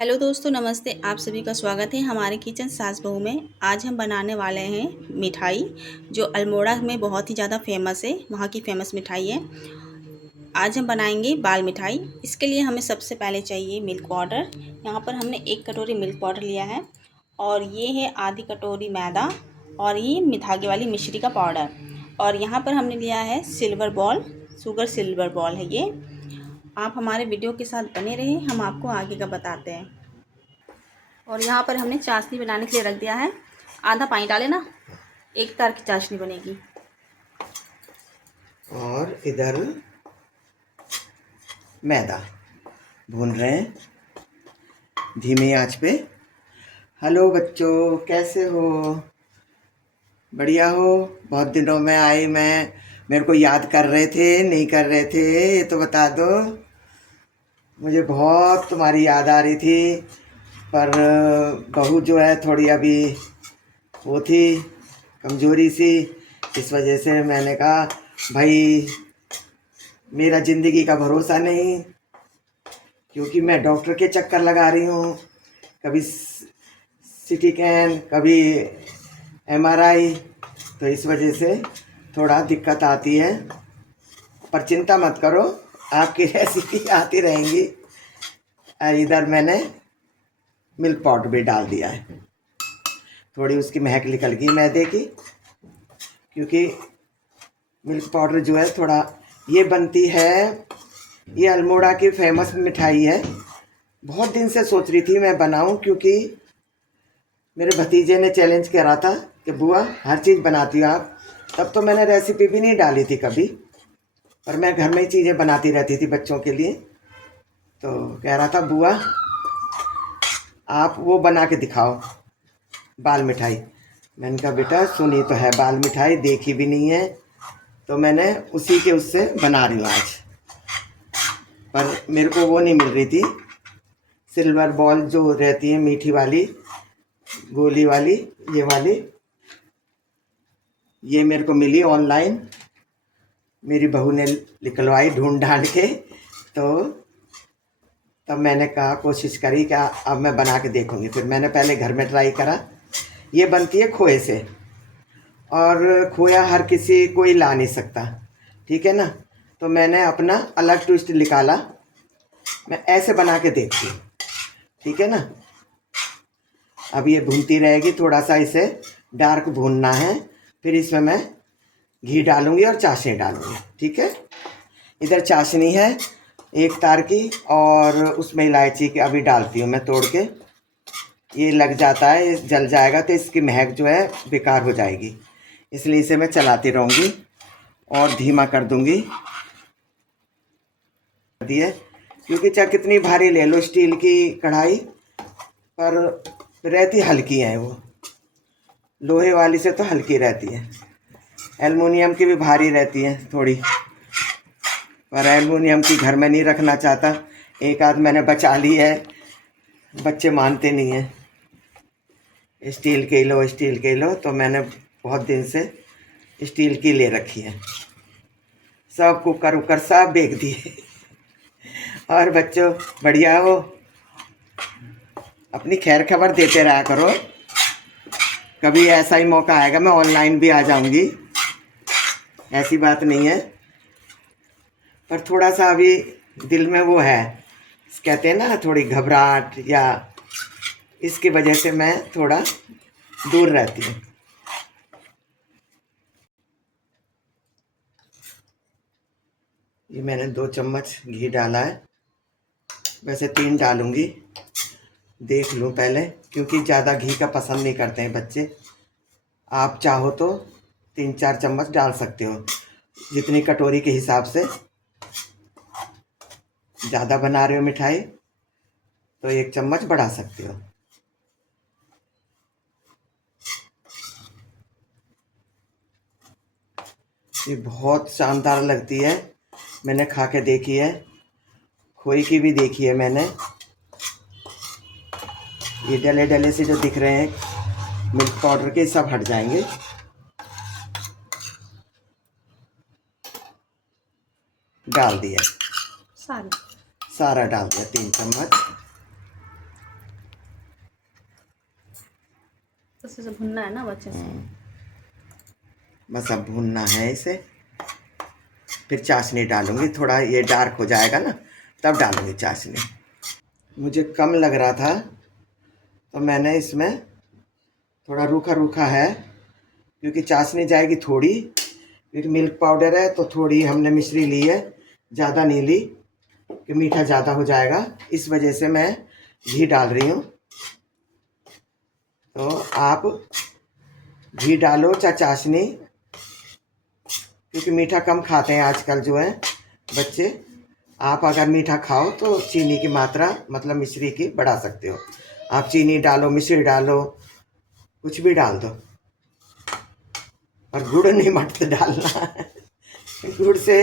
Hello दोस्तों, नमस्ते। आप सभी का स्वागत है हमारे किचन सास बहू में। आज हम बनाने वाले हैं मिठाई, जो अल्मोड़ा में बहुत ही ज़्यादा फेमस है, वहाँ की फेमस मिठाई है। आज हम बनाएंगे बाल मिठाई। इसके लिए हमें सबसे पहले चाहिए मिल्क पाउडर। यहाँ पर हमने 1 कटोरी मिल्क पाउडर लिया है, और ये है आधी कटोरी मैदा, और ये धागे वाली मिश्री का पाउडर। और यहाँ पर हमने लिया है silver ball, sugar silver ball है ये। आप हमारे वीडियो के साथ बने रहें, हम आपको आगे का बताते हैं। और यहाँ पर हमने चाशनी बनाने के लिए रख दिया है। आधा पानी डाले ना, 1 तार की चाशनी बनेगी। और इधर मैदा भून रहे हैं धीमी आंच पे। हेलो बच्चों, कैसे हो? बढ़िया हो? बहुत दिनों में आई मैं, मेरे को याद कर रहे थे नहीं कर रहे थे, ये तो बता दो। मुझे बहुत तुम्हारी याद आ रही थी, पर बहू जो है थोड़ी अभी वो थी कमज़ोरी सी, इस वजह से मैंने कहा भाई मेरा ज़िंदगी का भरोसा नहीं, क्योंकि मैं डॉक्टर के चक्कर लगा रही हूँ। कभी सिटी कैन, कभी एमआरआई, तो इस वजह से थोड़ा दिक्कत आती है। पर चिंता मत करो, आपकी रेसिपी आती रहेंगी। इधर मैंने मिल्क पाउडर भी डाल दिया है, थोड़ी उसकी महक निकल गई मैदे की, क्योंकि मिल्क पाउडर जो है थोड़ा ये बनती है, ये अल्मोड़ा की फेमस मिठाई है। बहुत दिन से सोच रही थी मैं बनाऊं, क्योंकि मेरे भतीजे ने चैलेंज करा था कि बुआ हर चीज़ बनाती हो आप। तब तो मैंने रेसिपी भी नहीं डाली थी कभी, पर मैं घर में ही चीज़ें बनाती रहती थी बच्चों के लिए। तो कह रहा था बुआ आप वो बना के दिखाओ बाल मिठाई। मैंने कहा बेटा सुनी तो है बाल मिठाई, देखी भी नहीं है, तो मैंने उसी के उससे बना रही हूँ आज। पर मेरे को वो नहीं मिल रही थी, सिल्वर बॉल जो रहती है मीठी वाली गोली वाली, ये वाली, ये मेरे को मिली ऑनलाइन, मेरी बहू ने निकलवाई ढूंढ ढांड के। तो तब मैंने कहा कोशिश करी कि अब मैं बना के देखूंगी। फिर मैंने पहले घर में ट्राई करा। ये बनती है खोए से, और खोया हर किसी कोई ला नहीं सकता, ठीक है ना। तो मैंने अपना अलग ट्विस्ट निकाला, मैं ऐसे बना के देखती हूँ, ठीक है ना। अब ये भूनती रहेगी, थोड़ा सा इसे डार्क भूनना है, फिर इसमें मैं घी डालूंगी और चाशनी डालूंगी, ठीक है। इधर चाशनी है 1 तार की, और उसमें इलायची की अभी डालती हूँ मैं तोड़ के। ये लग जाता है, जल जाएगा तो इसकी महक जो है बेकार हो जाएगी, इसलिए इसे मैं चलाती रहूँगी और धीमा कर दूँगी दिए, क्योंकि चाहे कितनी भारी ले लो स्टील की कढ़ाई, पर रहती हल्की है वो, लोहे वाली से तो हल्की रहती है। एल्युमिनियम की भी भारी रहती है थोड़ी, पर एल्युमिनियम की घर में नहीं रखना चाहता। एक आध मैंने बचा ली है, बच्चे मानते नहीं हैं, स्टील के लो स्टील के लो, तो मैंने बहुत दिन से स्टील की ले रखी है। सब कुकर उकर सब बेच दिए। और बच्चों बढ़िया हो? अपनी खैर खबर देते रहा करो, कभी ऐसा ही मौका आएगा मैं ऑनलाइन भी आ जाऊंगी, ऐसी बात नहीं है। पर थोड़ा सा अभी दिल में वो है, कहते हैं ना थोड़ी घबराहट, या इसकी वजह से मैं थोड़ा दूर रहती हूँ। ये मैंने 2 चम्मच घी डाला है, वैसे 3 डालूंगी, देख लूँ पहले, क्योंकि ज़्यादा घी का पसंद नहीं करते हैं बच्चे। आप चाहो तो 3-4 चम्मच डाल सकते हो, जितनी कटोरी के हिसाब से। ज़्यादा बना रहे हो मिठाई तो 1 चम्मच बढ़ा सकते हो। ये बहुत शानदार लगती है, मैंने खा के देखी है, खोई की भी देखी है मैंने। ये डले डले से जो दिख रहे हैं मिल्क पाउडर के, सब हट जाएंगे। डाल दिया, सारी सारा डाल दिया 3 चम्मच। अच्छे से भुनना है ना अब अच्छे से। बस अब भूनना है इसे, फिर चाशनी डालूंगी। थोड़ा ये डार्क हो जाएगा ना तब डालूंगी चाशनी। मुझे कम लग रहा था तो मैंने इसमें थोड़ा रूखा रूखा है, क्योंकि चाशनी जाएगी थोड़ी, क्योंकि मिल्क पाउडर है तो थोड़ी हमने मिश्री ली है, ज़्यादा नहीं ली कि मीठा ज़्यादा हो जाएगा। इस वजह से मैं घी डाल रही हूँ। तो आप घी डालो चाहे चाशनी, क्योंकि मीठा कम खाते हैं आजकल जो है बच्चे। आप अगर मीठा खाओ तो चीनी की मात्रा मतलब मिश्री की बढ़ा सकते हो। आप चीनी डालो, मिश्री डालो, कुछ भी डाल दो, और गुड़ नहीं मत डालना गुड़ से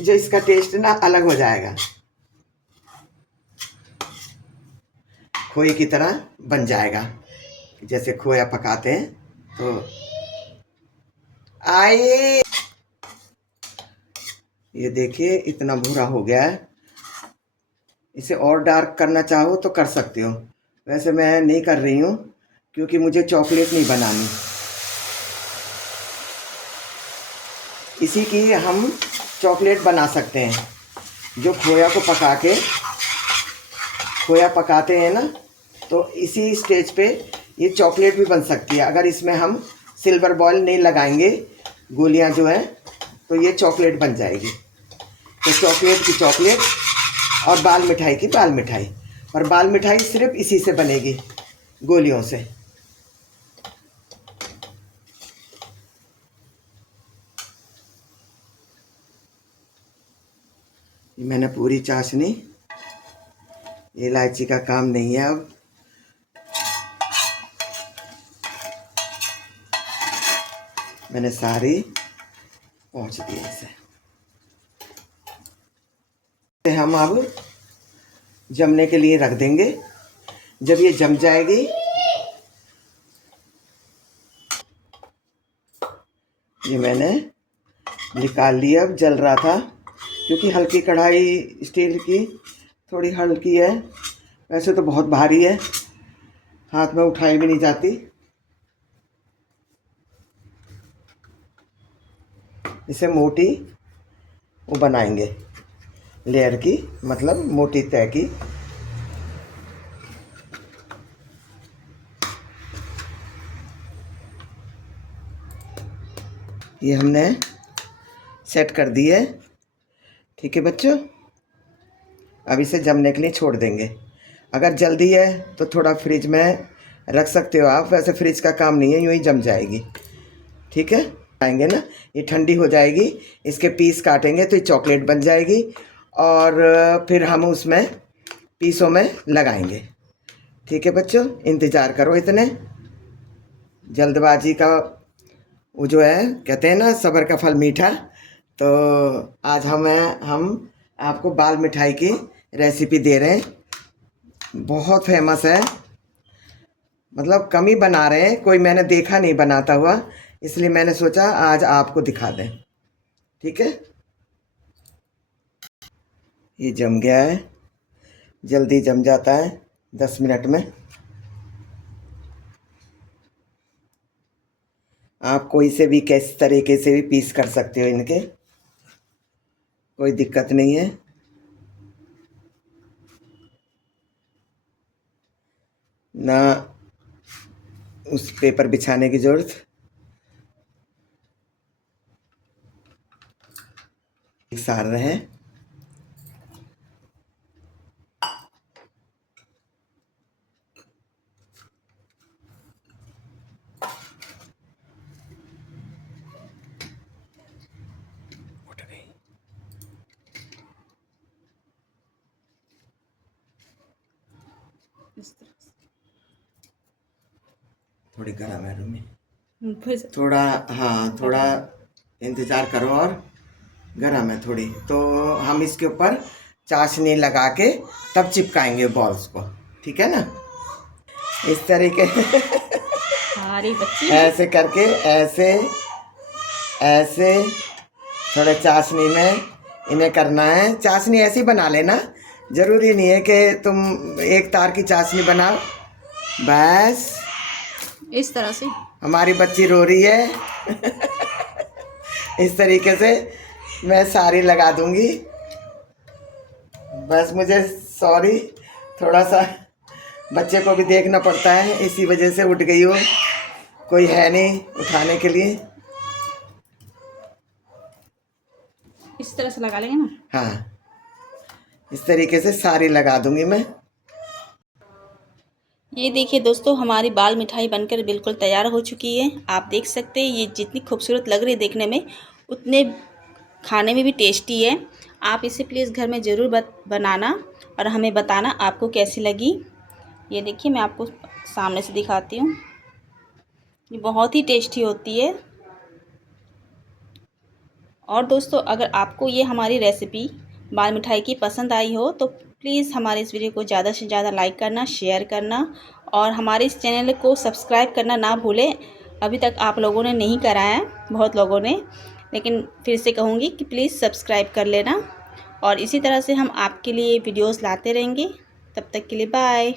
जो इसका टेस्ट ना अलग हो जाएगा, खोए की तरह बन जाएगा, जैसे खोया पकाते हैं। तो आइए, ये देखिए इतना भूरा हो गया है। इसे और डार्क करना चाहो तो कर सकते हो, वैसे मैं नहीं कर रही हूँ क्योंकि मुझे चॉकलेट नहीं बनानी। इसी की हम चॉकलेट बना सकते हैं, जो खोया को पका के खोया पकाते हैं ना, तो इसी स्टेज पे ये चॉकलेट भी बन सकती है। अगर इसमें हम सिल्वर बॉल नहीं लगाएंगे, गोलियां जो हैं, तो ये चॉकलेट बन जाएगी। तो चॉकलेट की चॉकलेट और बाल मिठाई की बाल मिठाई, और बाल मिठाई सिर्फ इसी से बनेगी, गोलियों से। मैंने पूरी चाशनी, इलायची का काम नहीं है अब। मैंने सारी पहुँच दी इसे। हम अब जमने के लिए रख देंगे। जब ये जम जाएगी, ये मैंने निकाल लिया। अब जल रहा था क्योंकि हल्की कढ़ाई स्टील की, थोड़ी हल्की है, वैसे तो बहुत भारी है, हाथ में उठाई भी नहीं जाती। इसे मोटी वो बनाएंगे, लेयर की, मतलब मोटी तय की। ये हमने सेट कर दी है। ठीक है बच्चों, अब इसे जमने के लिए छोड़ देंगे। अगर जल्दी है तो थोड़ा फ्रिज में रख सकते हो आप, वैसे फ्रिज का काम नहीं है, यूँ ही जम जाएगी। ठीक है, आएंगे ना, ये ठंडी हो जाएगी, इसके पीस काटेंगे तो ये चॉकलेट बन जाएगी, और फिर हम उसमें पीसों में लगाएंगे। ठीक है बच्चों, इंतज़ार करो। इतने जल्दबाजी का वो जो है, कहते हैं ना सब्र का फल मीठा। तो आज हम आपको बाल मिठाई की रेसिपी दे रहे हैं। बहुत फेमस है, मतलब कम ही बना रहे हैं, कोई मैंने देखा नहीं बनाता हुआ, इसलिए मैंने सोचा आज आपको दिखा दें। ठीक है, ये जम गया है, जल्दी जम जाता है 10 मिनट में। आप कोई से भी किस तरीके से भी पीस कर सकते हो इनके, कोई दिक्कत नहीं है। ना उस पेपर बिछाने की ज़रूरत, सार रहे हैं। इस तरह से थोड़ी गर्म है रूमी, फिर से थोड़ा, हाँ थोड़ा इंतज़ार करो, और गर्म है थोड़ी, तो हम इसके ऊपर चाशनी लगा के तब चिपकाएंगे बॉल्स को। ठीक है ना, इस तरीके हमारी बच्ची ऐसे करके, ऐसे ऐसे थोड़े चाशनी में इन्हें करना है। चाशनी ऐसी बना लेना, ज़रूरी नहीं है कि तुम एक तार की चाशनी बनाओ। बस इस तरह से हमारी बच्ची रो रही है। इस तरीके से मैं सारी लगा दूंगी। बस मुझे सॉरी, थोड़ा सा बच्चे को भी देखना पड़ता है, इसी वजह से उठ गई हो, कोई है नहीं उठाने के लिए। इस तरह से लगा लेंगे ना। हाँ, इस तरीके से सारी लगा दूंगी मैं। ये देखिए दोस्तों, हमारी बाल मिठाई बनकर बिल्कुल तैयार हो चुकी है। आप देख सकते हैं ये जितनी खूबसूरत लग रही है देखने में, उतने खाने में भी टेस्टी है। आप इसे प्लीज़ घर में ज़रूर बनाना और हमें बताना आपको कैसी लगी। ये देखिए, मैं आपको सामने से दिखाती हूँ। ये बहुत ही टेस्टी होती है। और दोस्तों, अगर आपको ये हमारी रेसिपी बाल मिठाई की पसंद आई हो तो प्लीज़ हमारे इस वीडियो को ज़्यादा से ज़्यादा लाइक करना, शेयर करना और हमारे इस चैनल को सब्सक्राइब करना ना भूलें। अभी तक आप लोगों ने नहीं करा है, बहुत लोगों ने, लेकिन फिर से कहूँगी कि प्लीज़ सब्सक्राइब कर लेना। और इसी तरह से हम आपके लिए वीडियोस लाते रहेंगे। तब तक के लिए बाय।